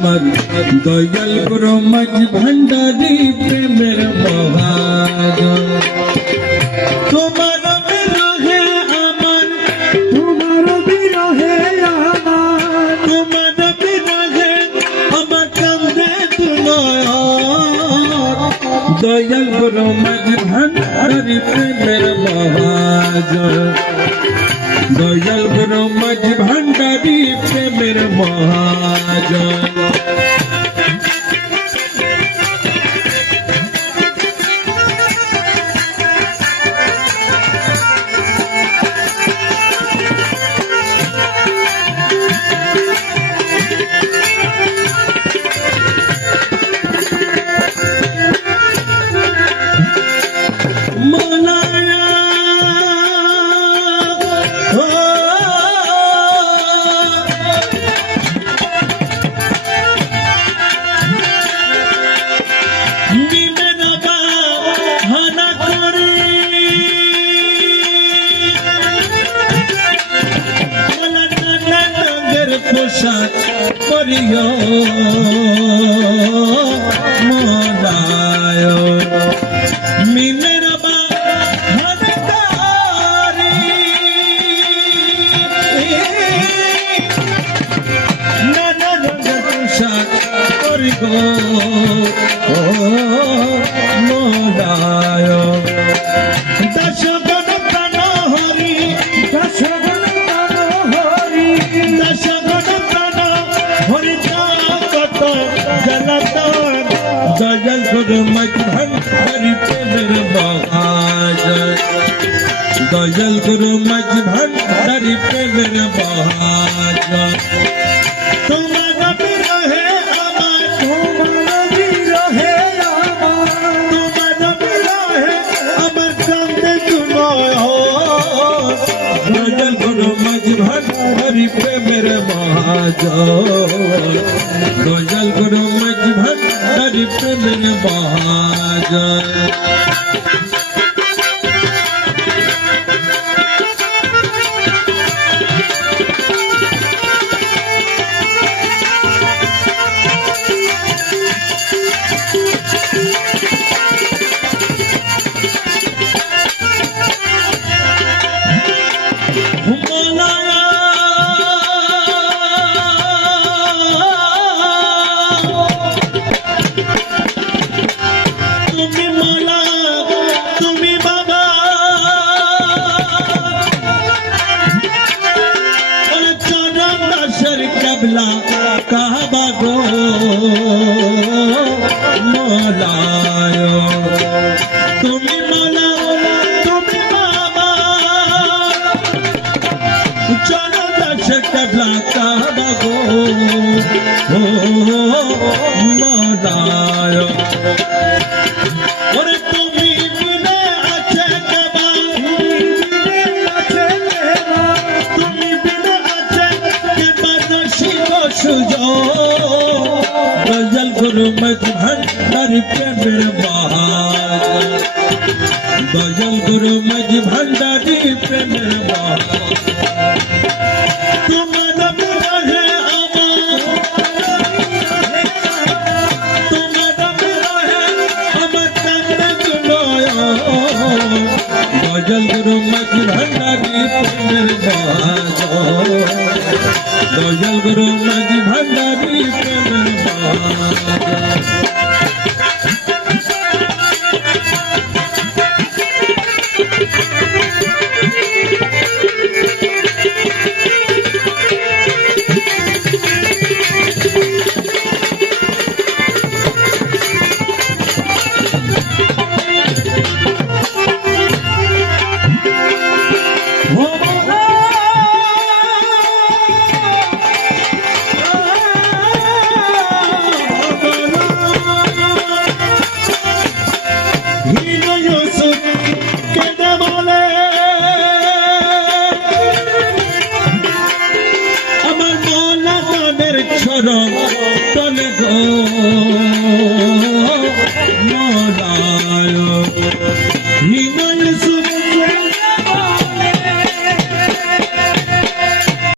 আমার দয়াল গুরু মাঝ ভান্ডারী প্রেমের মহাজন তোমার বিরহে আমার তোমার বিরহে আমার তোমার বিরহে আমার কান্দে দুনয়ন দয়াল গুরু মাঝ ভান্ডারী প্রেমের মহাজন দয়াল গুরু মাঝ ভান্ডারী প্রেমের মহাজন পোশাক করিও মোদায় মিমের বাহারি নানা রঙের পোশাক করিব মোদায় দশগণ প্রাণ হরি দশগণ প্রাণ হরি দশগণ দয়াল গুরু মাঝ ভান্ডারী প্রেমের মহাজন দয়াল গুরু মাঝ ভান্ডারী প্রেমের মহাজন তোমার বিরহে আমার তোমার বিরহে আমার তোমার বিরহে আমার কান্দে দুনয়ন দয়াল গুরু মাঝ ভান্ডারী প্রেমের মহাজন দয়াল গুরু মাঝ ভান্ডারী প্রেমের মহাজন কাবা গো মোলায় তুমি মোলা তুমি বাবা চলো দশ কবলা কাবা গো মোলায় ওরে তুমি বিনে আছে কাবা তুমি বিনে আছে কাবা শিব দয়াল গুরু মাঝ ভান্ডারী প্রেমের মহাজন দয়াল গুরু মাঝ ভান্ডারী প্রেমের মহাজন তোমার বিরহে আমার তোমার বিরহে আমার কান্দে দুনয়ন দয়াল গুরু মাঝ ভান্ডারী প্রেমের মহাজন দয়াল গুরু মাঝ ভান্ডারী প্রেমের মহাজন